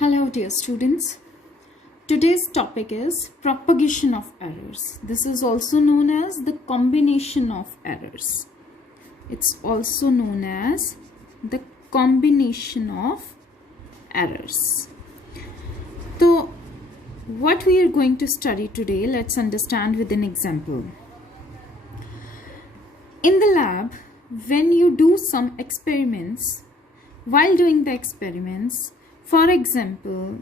Hello dear students. Today's topic is propagation of errors. This is also known as the combination of errors. It's also known as the combination of errors. So what we are going to study today, let's understand with an example. In the lab, when you do some experiments, while doing the experiments, for example,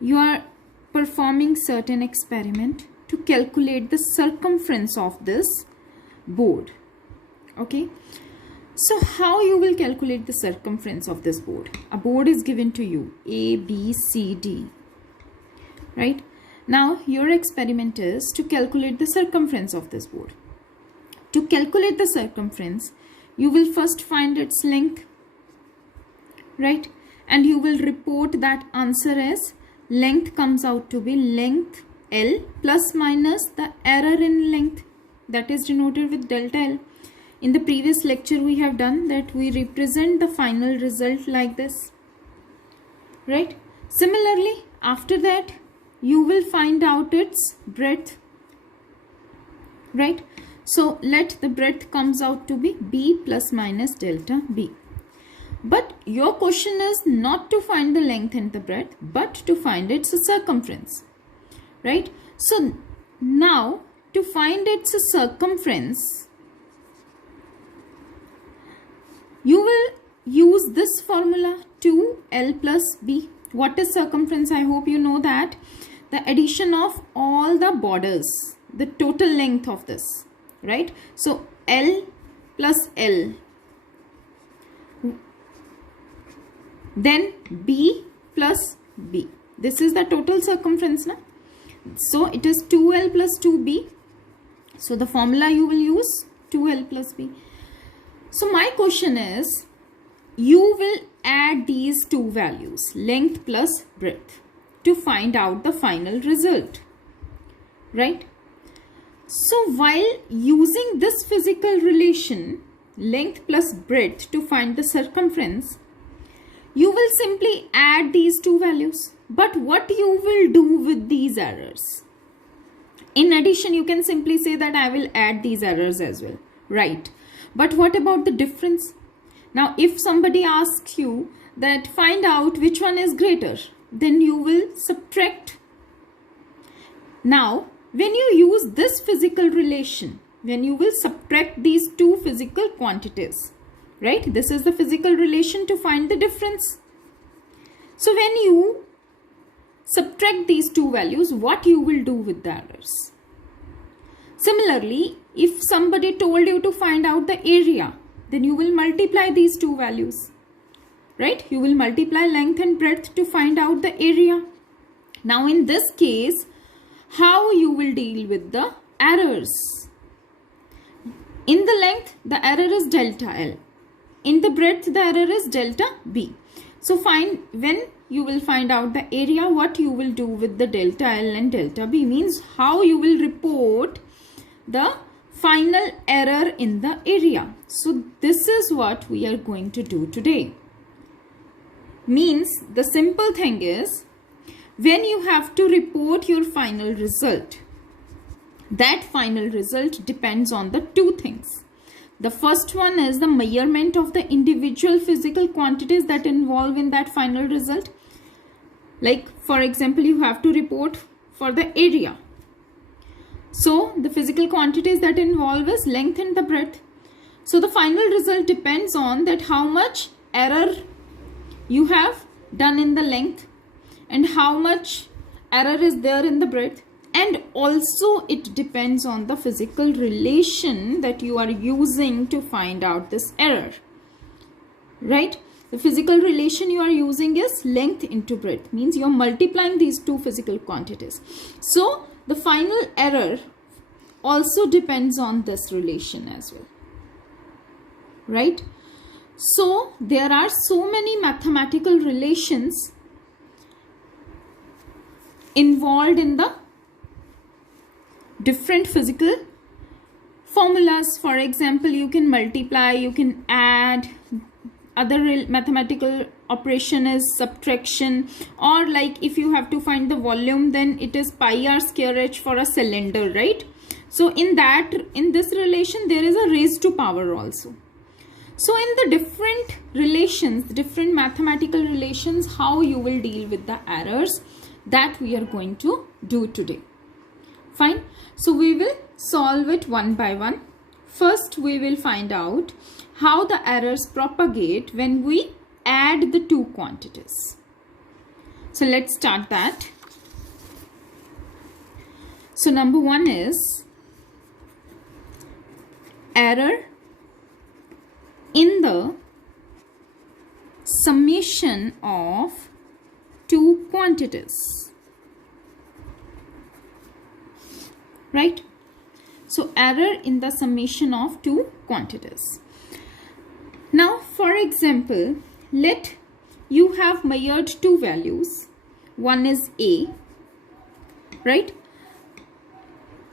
you are performing certain experiment to calculate the circumference of this board. Okay, so how you will calculate the circumference of this board? A board is given to you, A, B, C, D, right? Now your experiment is to calculate the circumference of this board. To calculate the circumference, you will first find its length, right? And you will report that answer as length comes out to be length L plus minus the error in length, that is denoted with delta L. In the previous lecture we have done that we represent the final result like this, right? Similarly, after that you will find out its breadth, right? So let the breadth comes out to be B plus minus delta B. But your question is not to find the length and the breadth, but to find its circumference, right? So now to find its circumference, you will use this formula 2L plus B. What is circumference? I hope you know that. The addition of all the borders, the total length of this, right? So L plus L. Then B plus B. This is the total circumference, na? So it is 2L plus 2B. So the formula you will use 2L plus B. So my question is, you will add these two values, length plus breadth, to find out the final result, right? So while using this physical relation, length plus breadth, to find the circumference, you will simply add these two values. But what you will do with these errors? In addition, you can simply say that I will add these errors as well, right? But what about the difference? Now, if somebody asks you that find out which one is greater, then you will subtract. Now, when you use this physical relation, when you will subtract these two physical quantities, right? This is the physical relation to find the difference. So when you subtract these two values, what you will do with the errors? Similarly, if somebody told you to find out the area, then you will multiply these two values, right? You will multiply length and breadth to find out the area. Now in this case, how you will deal with the errors? In the length, the error is delta L. In the breadth, the error is delta B. So when you will find out the area, what you will do with the delta L and delta B means how you will report the final error in the area. So this is what we are going to do today. Means the simple thing is, when you have to report your final result, that final result depends on the two things. The first one is the measurement of the individual physical quantities that involve in that final result. Like for example, you have to report for the area. So the physical quantities that involve is length and the breadth. So the final result depends on that how much error you have done in the length and how much error is there in the breadth. And also it depends on the physical relation that you are using to find out this error, right? The physical relation you are using is length into breadth, means you are multiplying these two physical quantities. So the final error also depends on this relation as well, right? So there are so many mathematical relations involved in the different physical formulas. For example, you can multiply, you can add, other mathematical operation is subtraction, or like if you have to find the volume, then it is pi r square h for a cylinder, right? So in this relation there is a raised to power also. So in the different relations, different mathematical relations, how you will deal with the errors, that we are going to do today. Fine. So we will solve it one by one. First we will find out how the errors propagate when we add the two quantities. So let's start that. So number one is error in the summation of two quantities, right? So error in the summation of two quantities. Now for example, let you have measured two values. One is A, right?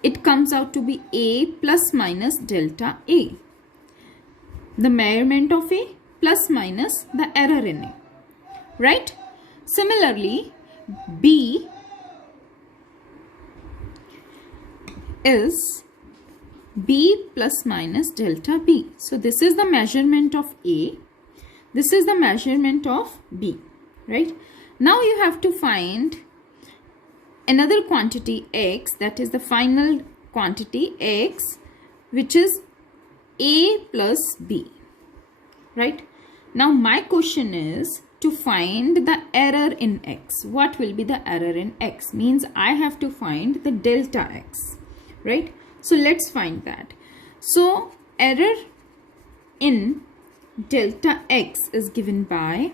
It comes out to be A plus minus delta A. The measurement of A plus minus the error in A, right? Similarly, B is B plus minus delta B. So this is the measurement of A. This is the measurement of B, right? Now you have to find another quantity X, that is the final quantity X, which is A plus B, right? Now my question is to find the error in X. What will be the error in X? Means I have to find the delta X, right? So let's find that. So error in delta X is given by,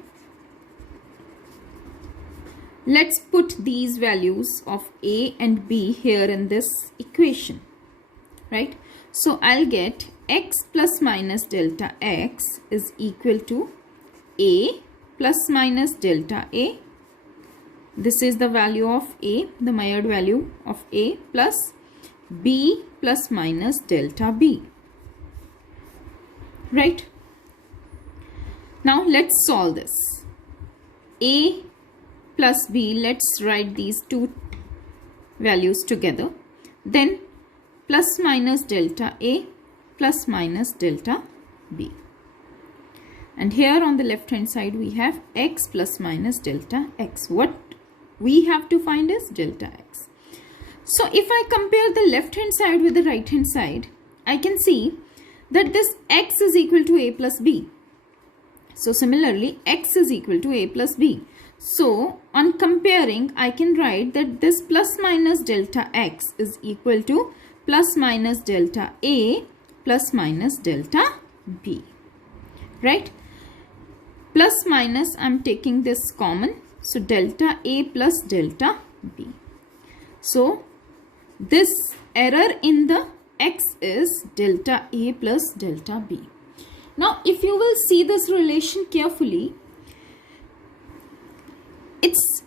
let's put these values of A and B here in this equation, right? So I'll get X plus minus delta X is equal to A plus minus delta A. This is the value of A, the measured value of A, plus B plus minus delta B, right? Now let's solve this. A plus B, let's write these two values together. Then plus minus delta A plus minus delta B. And here on the left hand side we have X plus minus delta X. What we have to find is delta X. So if I compare the left hand side with the right hand side, I can see that this X is equal to A plus B. So similarly, X is equal to A plus B. So on comparing, I can write that this plus minus delta X is equal to plus minus delta A plus minus delta B, right? Plus minus, I'm taking this common. So delta A plus delta B. So this error in the X is delta A plus delta B. Now if you will see this relation carefully, it's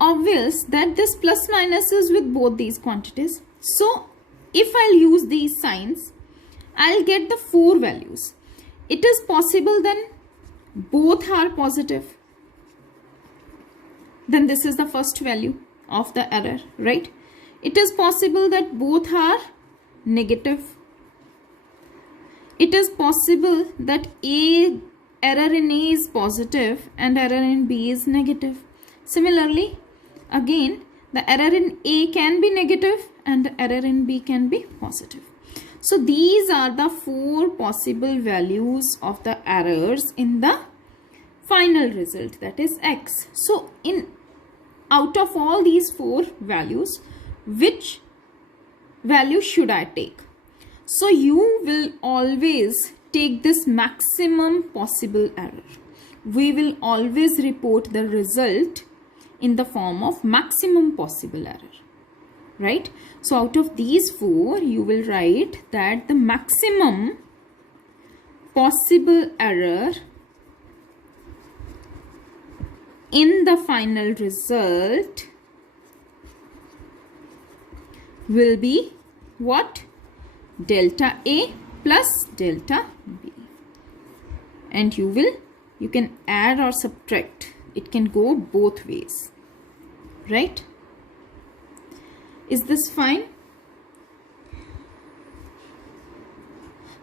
obvious that this plus minus is with both these quantities. So if I'll use these signs, I'll get the four values. It is possible then both are positive. Then this is the first value of the error, right? It is possible that both are negative. It is possible that error in A is positive and error in B is negative. Similarly, again, the error in A can be negative and the error in B can be positive. So these are the four possible values of the errors in the final result, that is X. So out of all these four values, which value should I take? So you will always take this maximum possible error. We will always report the result in the form of maximum possible error, right? So out of these four, you will write that the maximum possible error in the final result will be what? Delta A plus delta B. And you will you can add or subtract. It can go both ways, right? Is this fine?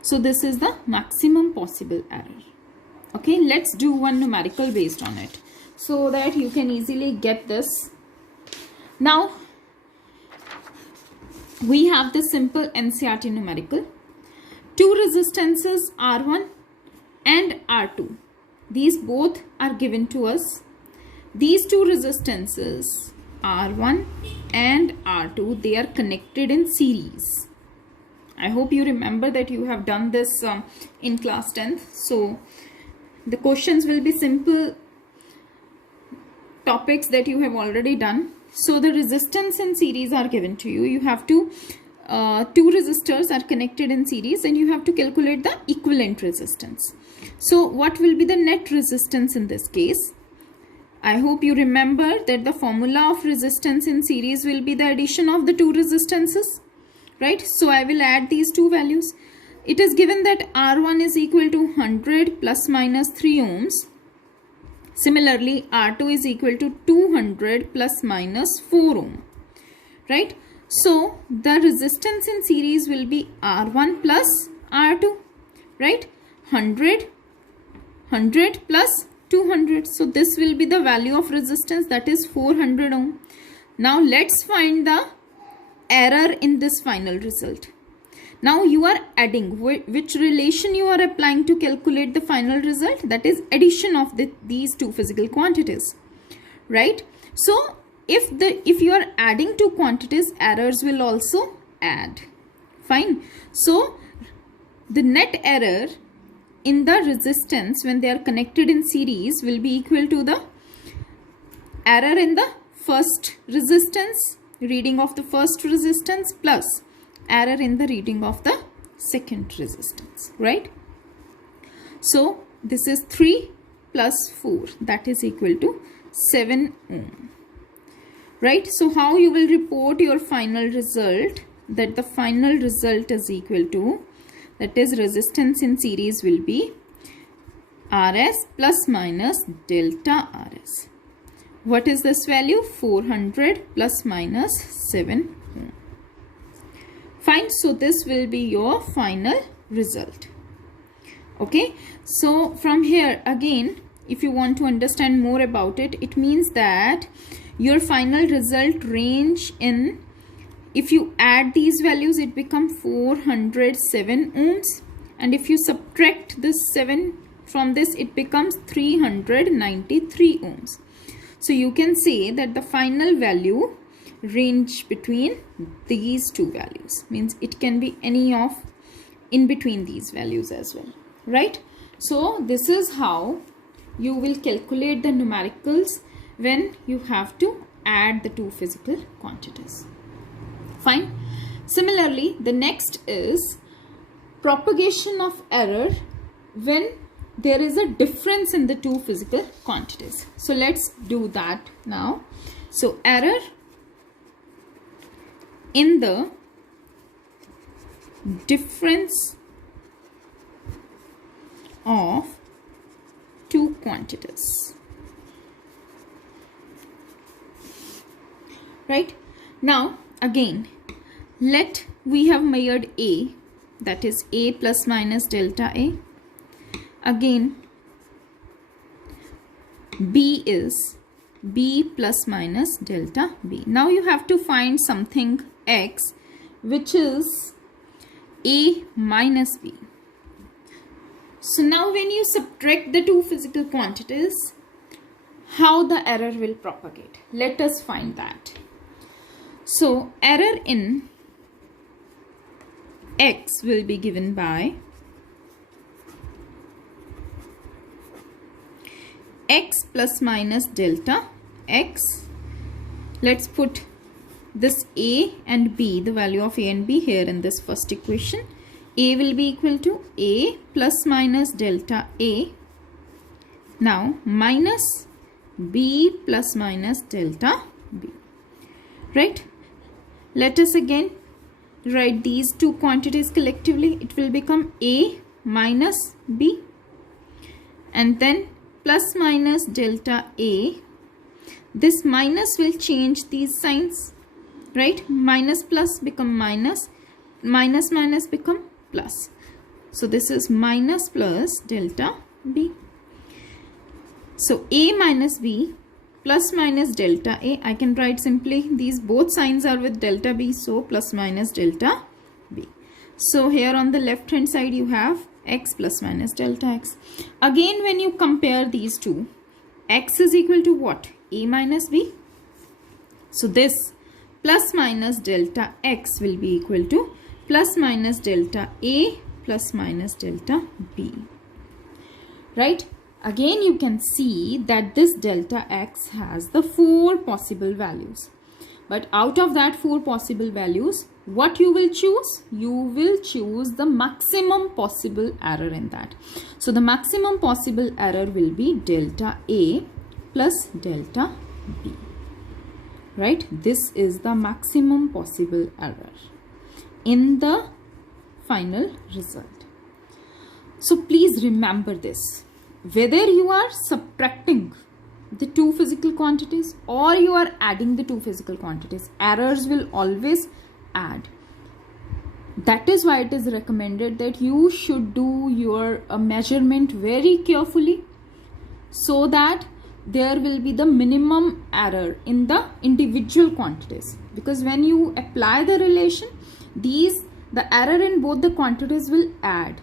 So this is the maximum possible error. Okay, let's do one numerical based on it so that you can easily get this. Now we have the simple NCERT numerical. Two resistances R1 and R2. These both are given to us. These two resistances R1 and R2, they are connected in series. I hope you remember that you have done this in class 10th. So the questions will be simple topics that you have already done. So the resistance in series are given to you. You have to, two resistors are connected in series and you have to calculate the equivalent resistance. So what will be the net resistance in this case? I hope you remember that the formula of resistance in series will be the addition of the two resistances, right? So I will add these two values. It is given that R1 is equal to 100 plus minus 3 ohms. Similarly, R2 is equal to 200 plus minus 4 ohm, right? So the resistance in series will be R1 plus R2, right? 100 plus 200. So this will be the value of resistance, that is 400 ohm. Now let's find the error in this final result. Now you are adding, which relation you are applying to calculate the final result? That is addition of these two physical quantities, right? So if you are adding two quantities, errors will also add. Fine. So the net error in the resistance when they are connected in series will be equal to the error in the first resistance, reading of the first resistance, plus error in the reading of the second resistance, right? So this is 3 plus 4, that is equal to 7 ohm, right? So how you will report your final result? That the final result is equal to, that is resistance in series will be RS plus minus delta RS. What is this value? 400 plus minus 7 ohm. Fine. So this will be your final result. Okay. So from here again, if you want to understand more about it, it means that your final result range in, if you add these values, it becomes 407 ohms, and if you subtract this 7 from this, it becomes 393 ohms. So you can say that the final value range between these two values, means it can be any of in between these values as well, right? So this is how you will calculate the numericals when you have to add the two physical quantities. Fine. Similarly, the next is propagation of error when there is a difference in the two physical quantities. So let's do that now. So error in the difference of two quantities, right? Now again, we have measured A, that is A plus minus delta A. Again B is B plus minus delta B. Now you have to find something X, which is A minus B. So now when you subtract the two physical quantities, how the error will propagate? Let us find that. So error in X will be given by X plus minus delta X. Let's put this A and B, the value of A and B here in this first equation. A will be equal to A plus minus delta A. Now minus B plus minus delta B, right? Let us again write these two quantities collectively. It will become A minus B, and then plus minus delta A, this minus will change these signs, right? Minus plus become minus, minus minus become plus. So this is minus plus delta B. So A minus B plus minus delta A, I can write simply, these both signs are with delta B, so plus minus delta B. So here on the left hand side you have x plus minus delta x. Again when you compare these two, x is equal to what? A minus B. So this plus minus delta x will be equal to plus minus delta A plus minus delta B, right? Again you can see that this delta x has the 4 possible values, but out of that 4 possible values, what you will choose? You will choose the maximum possible error in that. So the maximum possible error will be delta A plus delta B, right? This is the maximum possible error in the final result. So please remember this. Whether you are subtracting the two physical quantities or you are adding the two physical quantities, errors will always add. That is why it is recommended that you should do your measurement very carefully, so that there will be the minimum error in the individual quantities. Because when you apply the relation, the error in both the quantities will add,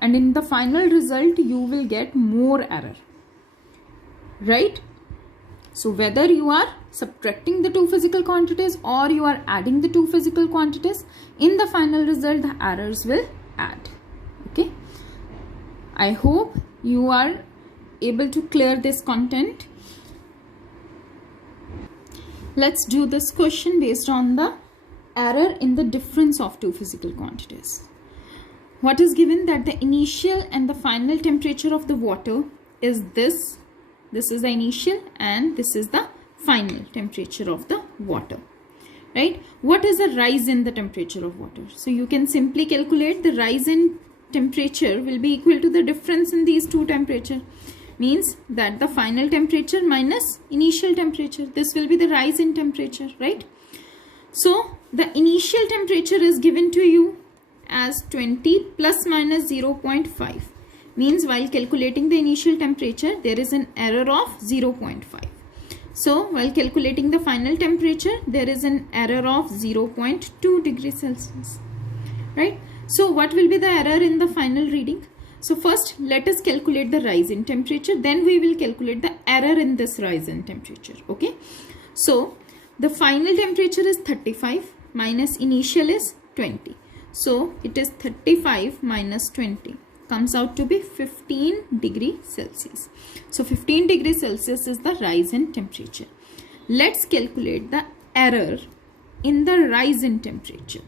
and in the final result you will get more error, right? So whether you are subtracting the two physical quantities or you are adding the two physical quantities, in the final result the errors will add. Okay, I hope you are able to clear this content. Let's do this question based on the error in the difference of two physical quantities. What is given? That the initial and the final temperature of the water is this. This is the initial and this is the final temperature of the water, right? What is the rise in the temperature of water? So you can simply calculate the rise in temperature will be equal to the difference in these two temperature. Means that the final temperature minus initial temperature. This will be the rise in temperature, right? So the initial temperature is given to you as 20 plus minus 0.5. Means while calculating the initial temperature, there is an error of 0.5. So while calculating the final temperature, there is an error of 0.2 degrees Celsius, right? So what will be the error in the final reading? So first let us calculate the rise in temperature, then we will calculate the error in this rise in temperature. Okay, so the final temperature is 35 minus initial is 20. So it is 35 minus 20 comes out to be 15 degrees Celsius. So 15 degrees Celsius is the rise in temperature. Let's calculate the error in the rise in temperature.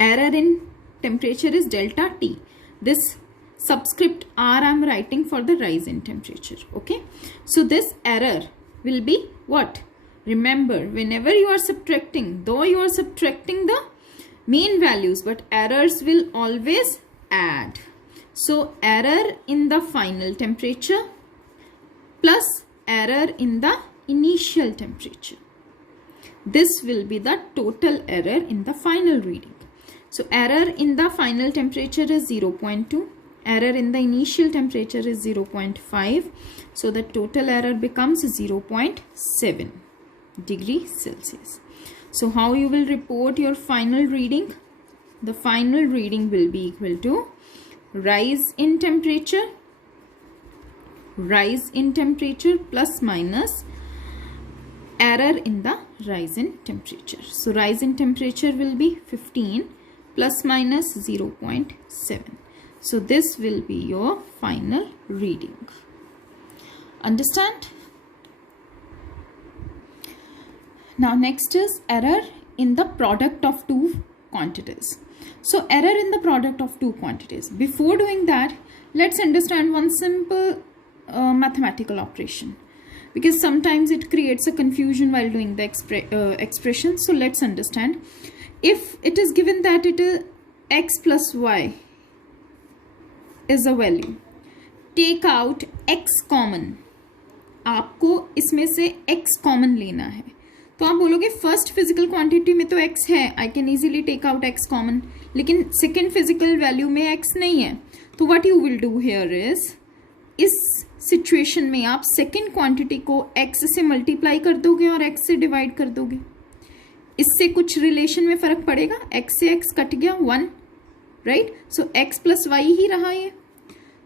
Error in temperature is delta T. This subscript R I am writing for the rise in temperature. Okay, so this error will be what? Remember, whenever you are subtracting, though you are subtracting the mean values, but errors will always add. So error in the final temperature plus error in the initial temperature. This will be the total error in the final reading. So error in the final temperature is 0.2. Error in the initial temperature is 0.5. So the total error becomes 0.7 degrees Celsius. So how you will report your final reading? The final reading will be equal to rise in temperature plus minus error in the rise in temperature. So rise in temperature will be 15 plus minus 0.7. So this will be your final reading. Understand? Now next is error in the product of two quantities. So error in the product of two quantities. Before doing that, let's understand one simple mathematical operation, because sometimes it creates a confusion while doing the expression. So let's understand. If it is given that it is x plus y is a value, take out x common, आपको इसमें से x common लेना है, तो आप बोलोगे first physical quantity में तो x है, I can easily take out x common, लेकिन सेकेंड फिजिकल वैल्यू में x नहीं है, तो what you will do here is, इस सिचुएशन में आप सेकेंड क्वांटिटी को x से मल्टीप्लाई कर दोगे और x से डिवाइड कर दोगे। इससे कुछ रिलेशन में फर्क पड़ेगा, x से x कट गया 1, right, so x plus y ही रहा ये।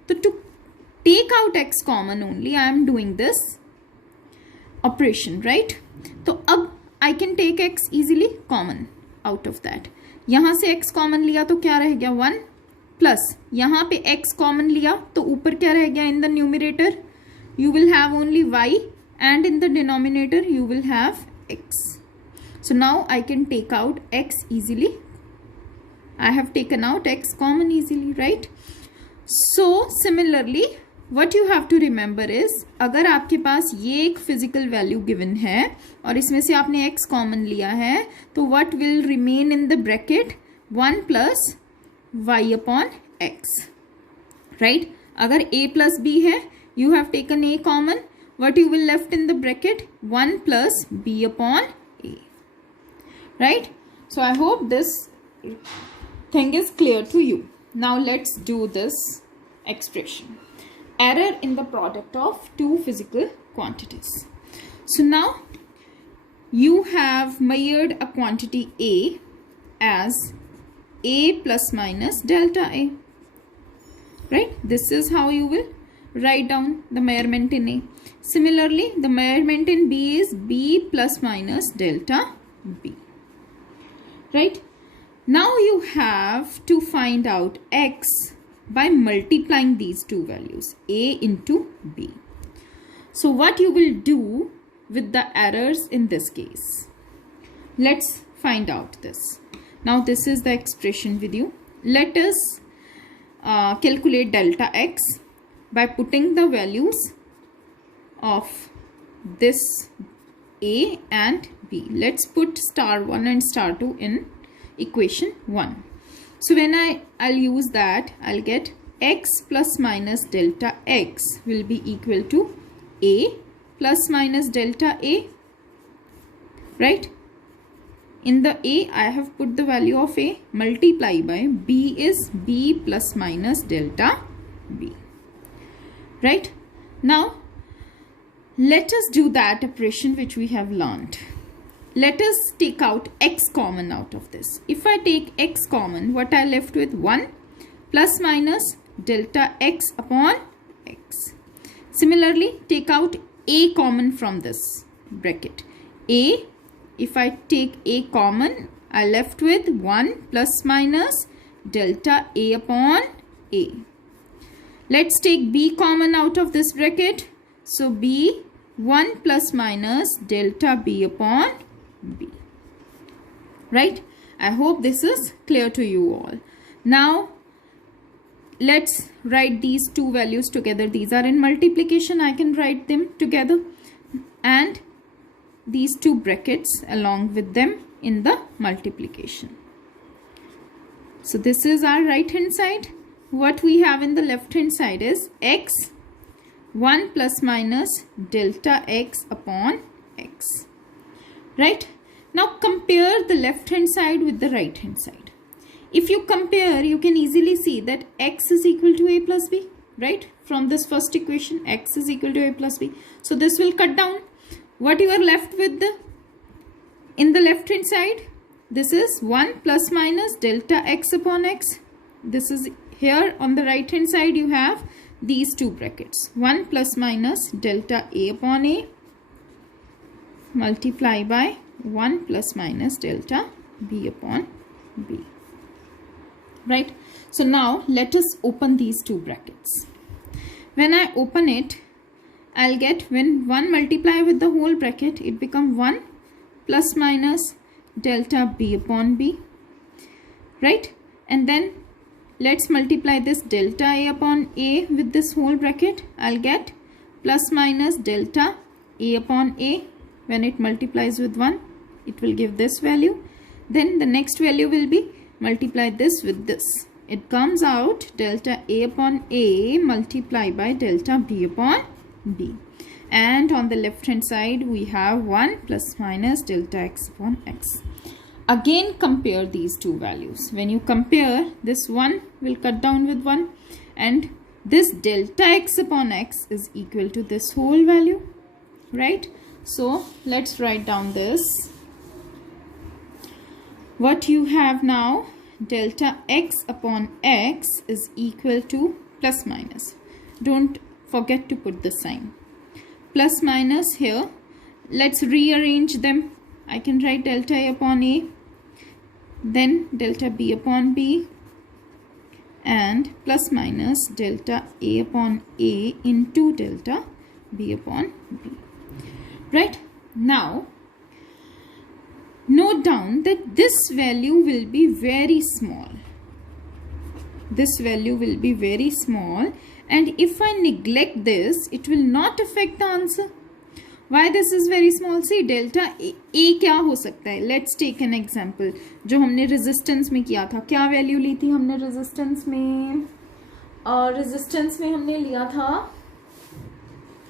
तो to take out x common only I am doing this operation, right. तो अब I can take x easily common out of that, यहां से x कॉमन लिया तो क्या रह गया 1, प्लस यहाँ पे x कॉमन लिया तो ऊपर क्या रह गया, in the numerator you will have only y and in the denominator you will have x। So now I can take out x easily, I have taken out x common easily, right. So similarly what you have to remember is, अगर आपके पास ये एक physical value given है और इसमें से आपने x common लिया है, तो what will remain in the bracket 1 plus y upon x, right? अगर a plus b है, you have taken a common, what you will left in the bracket 1 plus b upon a, right? So I hope this thing is clear to you. Now let's do this expression. Error in the product of two physical quantities. So now you have measured a quantity A as A plus minus delta A, right? This is how you will write down the measurement in A. Similarly, the measurement in B is B plus minus delta B, right? Now you have to find out X by multiplying these two values, A into B. So what you will do with the errors in this case? Let's find out this. Now this is the expression with you. Let us calculate delta x by putting the values of this A and B. Let's put star 1 and star 2 in equation 1. So when I'll use that, I'll get x plus minus delta x will be equal to A plus minus delta A, right? In the A, I have put the value of A, multiply by B is B plus minus delta B, right? Now, let us do that operation which we have learned. Let us take out x common out of this. If I take x common, what I left with 1 plus minus delta x upon x. Similarly, take out a common from this bracket. A, if I take a common, I left with 1 plus minus delta a upon a. Let's take b common out of this bracket. So b 1 plus minus delta b upon B, right? I hope this is clear to you all. Now let's write these two values together. These are in multiplication, I can write them together, and these two brackets along with them in the multiplication. So this is our right hand side. What we have in the left hand side is x 1 plus minus delta x upon x. Right? Now compare the left hand side with the right hand side. If you compare, you can easily see that x is equal to a plus b, right? From this first equation, x is equal to a plus b. So this will cut down. What you are left with in the left hand side? This is 1 plus minus delta x upon x. This is here on the right hand side, you have these two brackets. 1 plus minus delta a upon a multiply by 1 plus minus delta b upon b, right? So now let us open these two brackets. When I open it, I'll get, when 1 multiply with the whole bracket, it becomes 1 plus minus delta b upon b, right? And then let's multiply this delta a upon a with this whole bracket. I'll get plus minus delta a upon a. When it multiplies with 1, it will give this value. Then the next value will be multiply this with this it comes out delta A upon A multiplied by delta B upon B. And on the left hand side we have 1 plus minus delta x upon x. Again compare these two values. When you compare, this 1 will cut down with 1 and this delta x upon x is equal to this whole value, right? So let's write down this. What you have now, delta x upon x is equal to plus minus. Don't forget to put the sign. Plus minus here. Let's rearrange them. I can write delta A upon A, then delta B upon B, and plus minus delta A upon A into delta B upon B. Right? Now, note down that this value will be very small. This value will be very small, and if I neglect this, it will not affect the answer. Why this is very small? See, delta A क्या हो सकता है? Let's take an example. जो हमने resistance में किया था, क्या value ली थी हमने resistance में? Resistance में हमने लिया था,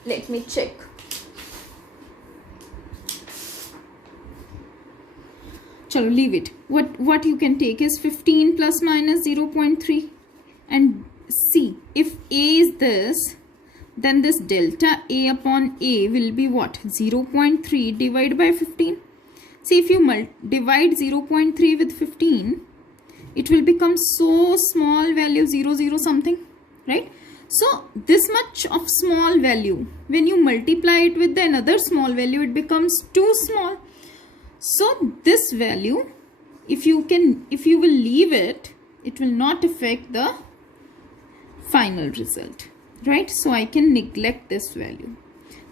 let me check. चलो, leave it. What you can take is 15 plus minus 0.3, and see, if A is this, then this delta A upon A will be what? 0.3 divided by 15. See, if you divide 0.3 with 15, it will become so small value, 0 something, right? So this much of small value, when you multiply it with another small value, it becomes too small. So this value, if you will leave it, it will not affect the final result. Right? So I can neglect this value.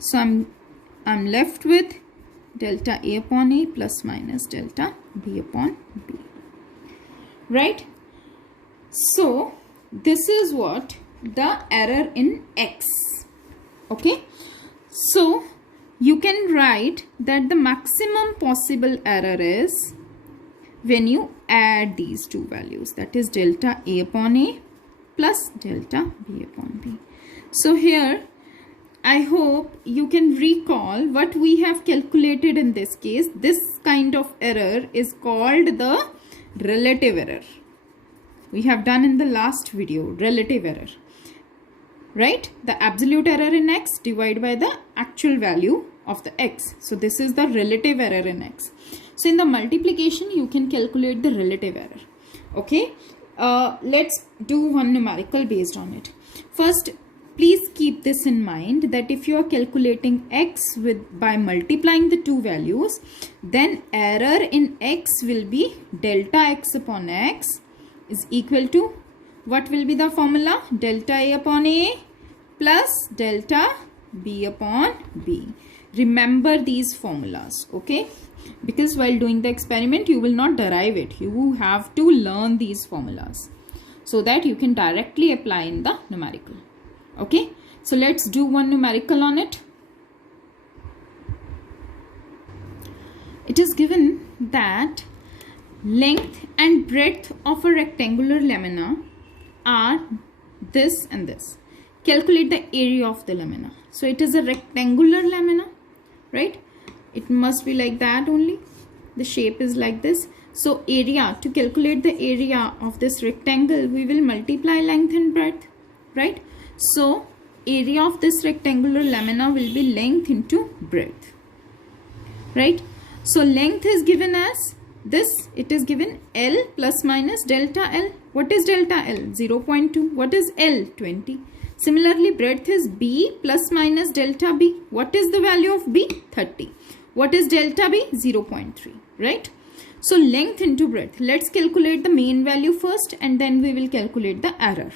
So I'm left with delta A upon A plus minus delta B upon B. Right? So this is what the error in X. Okay? So you can write that the maximum possible error is when you add these two values, that is delta A upon A plus delta B upon B. So here, I hope you can recall what we have calculated in this case. This kind of error is called the relative error. We have done in the last video, relative error. Right? The absolute error in X divided by the actual value of the X. So this is the relative error in X. So in the multiplication, you can calculate the relative error. Okay? Let's do one numerical based on it. First, please keep this in mind that if you are calculating X by multiplying the two values, then error in X will be delta X upon X is equal to, what will be the formula? Delta A upon A plus delta B upon B. Remember these formulas, okay? Because while doing the experiment, you will not derive it. You have to learn these formulas so that you can directly apply in the numerical. Okay, so let's do one numerical on it. It is given that length and breadth of a rectangular lamina are this and this. Calculate the area of the lamina. So it is a rectangular lamina, right? It must be like that only. The shape is like this. So area, to calculate the area of this rectangle, we will multiply length and breadth, right? So area of this rectangular lamina will be length into breadth, right? So length is given as this. It is given L plus minus delta L. What is delta L? 0.2. What is L? 20. Similarly, breadth is B plus minus delta B. What is the value of B? 30. What is delta B? 0.3, right? So length into breadth. Let's calculate the main value first and then we will calculate the error.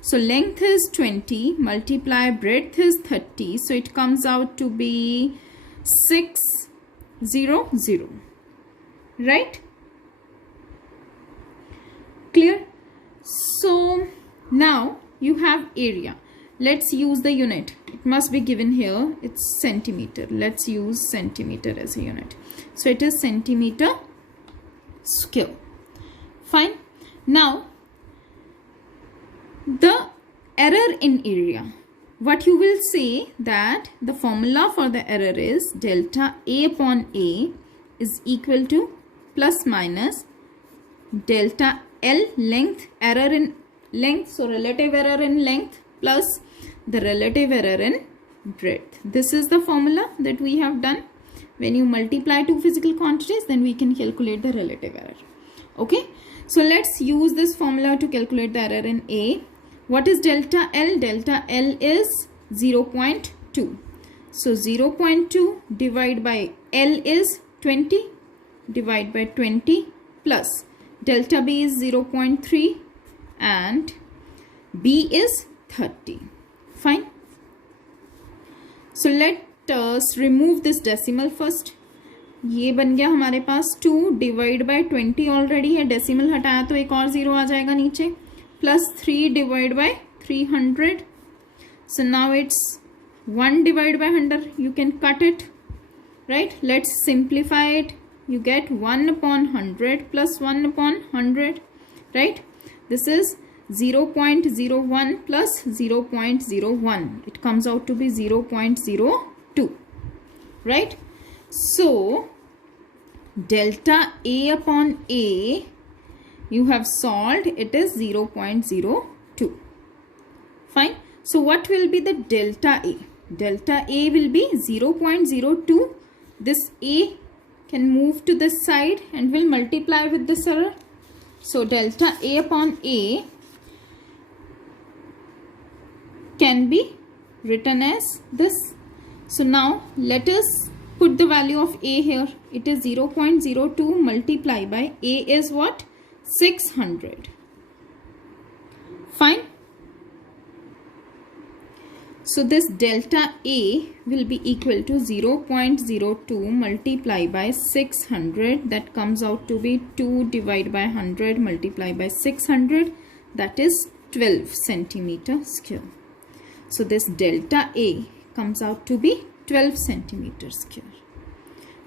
So length is 20 multiply breadth is 30. So it comes out to be 600. Right? Clear? So now you have area. Let's use the unit. It must be given here. It's centimeter. Let's use centimeter as a unit. So it is centimeter square. Fine. Now the error in area, what you will say that the formula for the error is delta A upon A is equal to plus minus delta L length, error in length, so relative error in length plus the relative error in breadth. This is the formula that we have done. When you multiply two physical quantities, then we can calculate the relative error. Okay, so let's use this formula to calculate the error in A. What is delta L? Delta L is 0.2. So 0.2 divided by L is 20, divide by 20 plus delta B is 0.3 and B is 30. Fine. So let us remove this decimal first. ये बन गया हमारे पास 2 divide by 20 already है, decimal हटाया तो एक और 0 आ जाएगा नीचे, plus 3 divide by 300. So now it's 1 divided by 100. You can cut it, right? Let's simplify it. You get 1 upon 100 plus 1 upon 100, right? This is 0.01 plus 0.01. It comes out to be 0.02, right? So delta A upon A, you have solved, it is 0.02. Fine. So what will be the delta A? Delta A will be 0.02. This A can move to this side and will multiply with this error. So delta A upon A can be written as this. So now let us put the value of A here. It is 0.02 multiplied by A is what? 600. Fine. So this delta A will be equal to 0.02 multiplied by 600. That comes out to be 2 divided by 100 multiplied by 600. That is 12 centimeter square. So this delta A comes out to be 12 centimeter square.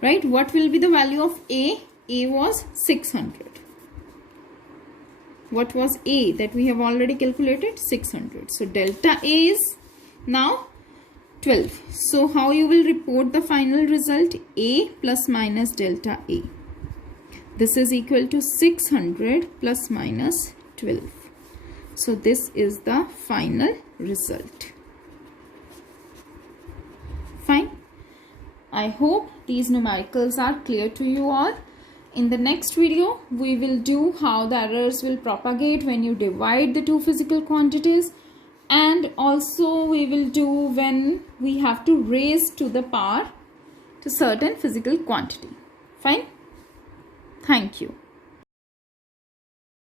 Right? What will be the value of A? A was 600. What was A that we have already calculated? 600. So delta A is now 12. So how you will report the final result? A plus minus delta A. This is equal to 600 plus minus 12. So this is the final result. Fine. I hope these numericals are clear to you all. In the next video, we will do how the errors will propagate when you divide the two physical quantities, and also we will do when we have to raise to the power to certain physical quantity. Fine. Thank you.